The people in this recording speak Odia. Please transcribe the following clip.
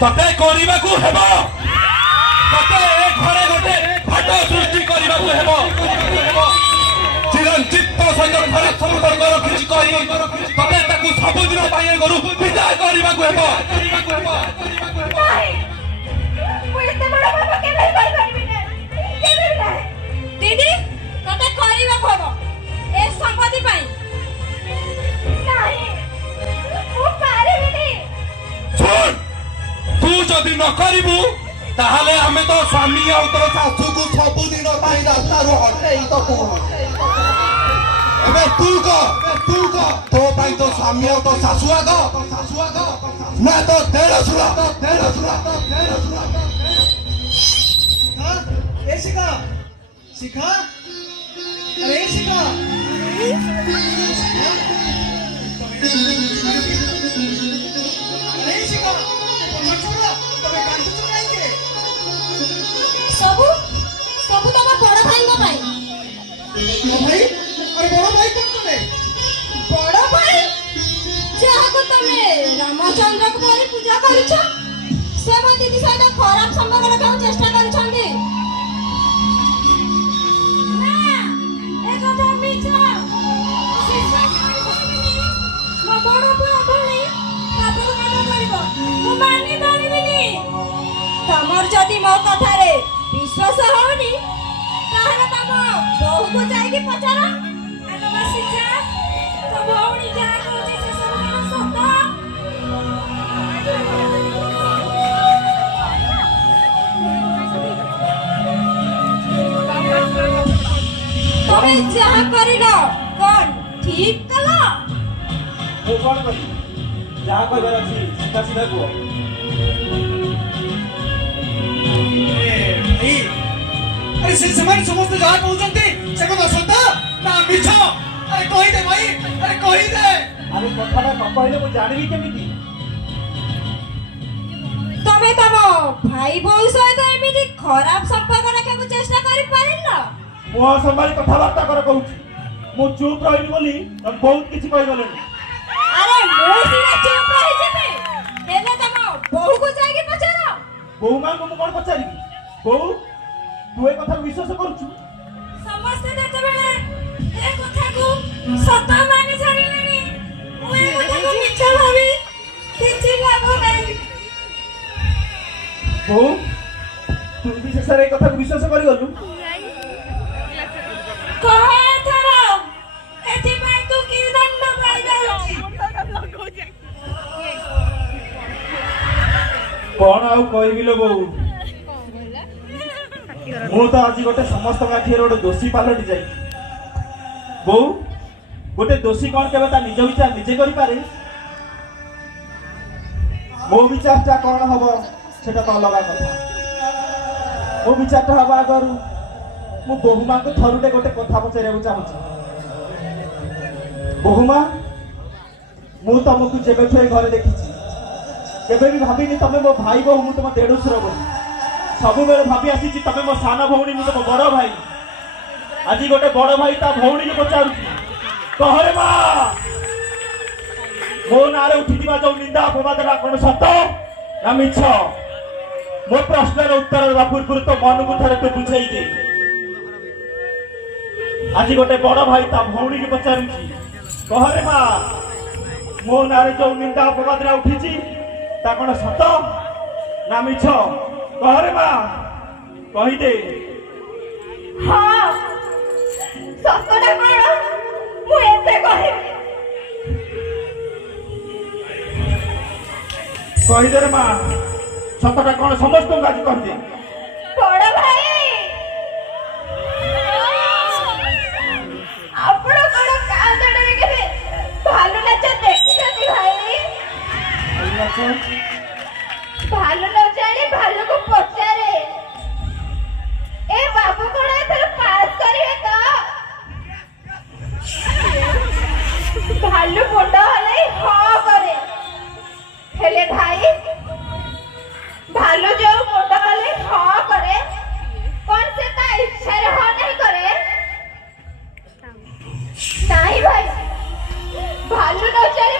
तते କରିବାକୁ ହେବ तते ए घरे गोटे फाट सृष्टि କରିବାକୁ ହେବ चिरंजीत संग घर संपर्क रखिछि कहि तते ताकू सबुदिन ପାଇଁ घरु विदाय କରିବାକୁ ହେବ दीदी तते କରିବାକୁ ହେବ ए संपत्ति ପାଇଁ सुन तू जदि न करिबू ताहले हमें तो स्वामी और तो सासू को सबुदिन ପାଇଁ रास्ताରୁ हटेई दबू एबे तू को तो ପାଇଁ तो स्वामी और तो सासू आग ना तो देढसुर ए शिखा शिखा अरे शिखा अरे शिखा छोड़ा तबे कांदू चुराई के सबु सबु तमा बड़ भाई न भाई भाई अरे बड़ भाई कौन तबे बड़ भाई जाहाको तमे रामचंद्र को परी पूजा करिछ से मो दीदी सहित खराब संपर्क रखा चेष्टा करिछन्ती ना ए कथा मिछ मो बड़ पुआ भली काबू काबू करिवो मु मानि पारिबिनी तमर जदि मो कथा रे विश्वास होनी ताहले तम बहु को जाईकी पचार आनो बसिछा तो भौणी जा कहूची से सब सत तमे जहा करिलो कोन ठीक कलो ମୁଁ କ'ଣ କରିବି ଯାହା କହିବାର ଅଛି ସିଧା ସିଧା କୁହ भाई अरे से समाज समस्त जहाँ कहते से कथा सत ना मिछ अरे कही दे भाई अरे कही दे ଆରେ କଥାଟା ନ କହିଲେ ମୁଁ ଜାଣିବି କେମିତି तमे तम भाई बोल सहित एमिति खराब संपर्क रखा चेष्टा करि पारिल ମୁହଁ ସମ୍ଭାଳି କଥାବାର୍ତ୍ତା କର କହୁଛି ମୁଁ ଚୁପ୍ ରହିବି ବୋଲି ତମେ ବହୁତ କିଛି କହିଗଲେଣି अरे मो सिना चुप रहि जेबे हेले तम बहु को जाईकी पचार ବୋଉ ମାଙ୍କୁ ମୁଁ କ'ଣ ପଚାରିବି ବୋଉ ତୁ ଏ କଥାକୁ ବିଶ୍ୱାସ କରୁଛୁ ସମସ୍ତେ ଯେତେବେଳେ ଏ କଥାକୁ ସତ ମାନି ସାରିଲେଣି ମୁଁ ଏ କଥାକୁ ମିଛ ଭାବି କିଛି ଲାଭ ନାହିଁ ବୋଉ ତୁ ବି ଶେଷରେ ଏ କଥାକୁ ବିଶ୍ୱାସ କରିଗଲୁ କହ ଏଥର ଏଥିପାଇଁ ତୁ କି ଦଣ୍ଡ ପାଇଯାଉଛି କ'ଣ ଆଉ କହିବି ଲୋ ବୋଉ ମୁଁ ତ ଆଜି ଗୋଟେ ସମସ୍ତଙ୍କ ଆଖିରେ ଗୋଟେ ଦୋଷୀ ପାଲଟି ଯାଇଛି ବୋଉ ଗୋଟେ ଦୋଷୀ କ'ଣ କେବେ ତା ନିଜ ବିଚାର ନିଜେ କରିପାରେ ମୋ ବିଚାରଟା କ'ଣ ହବ ସେଟା ତ ଅଲଗା କଥା ମୋ ବିଚାରଟା ହବା ଆଗରୁ ମୁଁ ବୋହୁମାଙ୍କୁ ଥରୁଟେ ଗୋଟେ କଥା ପଚାରିବାକୁ ଚାହୁଁଛି ବୋହୁମା ମୁଁ ତମକୁ ଯେବେଠୁ ଏ ଘରେ ଦେଖିଛି କେବେ ବି ଭାବିନି ତମେ ମୋ ଭାଇ ବୋହୁ ମୁଁ ତମ ଦେଢଶୁର ବୋଲି ସବୁବେଳେ ଭାବି ଆସିଛି ତମେ ମୋ ସାନ ଭଉଣୀ ମୁଁ ତମ ବଡ ଭାଇ ଆଜି ଗୋଟେ ବଡ ଭାଇ ତା ଭଉଣୀକୁ ପଚାରୁଛି କହରେ ମା ମୋ ନାଁରେ ଉଠିଥିବା ଯୋଉ ନିନ୍ଦା ଅପବାଦଟା କ'ଣ ସତ ନା ମିଛ ମୋ ପ୍ରଶ୍ନର ଉତ୍ତର ଦେବା ପୂର୍ବରୁ ତ ମନକୁ ଥରେ ତୁ ବୁଝେଇ ଦେ ଆଜି ଗୋଟେ ବଡ ଭାଇ ତା ଭଉଣୀକୁ ପଚାରୁଛି କହରେ ମା ମୋ ନାଁରେ ଯୋଉ ନିନ୍ଦା ଅପବାଦଟା ଉଠିଛି ତା କ'ଣ ସତ ନା ମିଛ କହରେ ମା କହିଦେ ହଁ ସତଟା କ'ଣ ମୁଁ ଏବେ କହିବି କହିଦେ ରେ ମା ସତଟା କ'ଣ ସମସ୍ତଙ୍କୁ ଆଜି କହିଦେ ବଡ଼ ଭାଇ ଆପଣ କ'ଣ କାନ୍ଦଡ଼ରେ କେବେ ଭାଲୁ ନାଚ ଦେଖିଛନ୍ତି ଭାଇ ଭାଲୁ ନ ଜାଣି ଭାଲୁକୁ ପଚାରେ ଏ ବାବୁ କ'ଣ ଏଥର ପାସ୍ କରିବେ ତ ଭାଲୁ ମୁଣ୍ଡ ହଲେଇ ହଁ କରେ ହେଲେ ଭାଇ ଭାଲୁ ଯୋଉ ମୁଣ୍ଡ ହଲେଇ ହଁ କରେ କ'ଣ ସେ ତା ଇଚ୍ଛାରେ ହଁ ନାହିଁ କରେ ନାହିଁ ଭାଇ ଭାଲୁ ନ ଜାଣି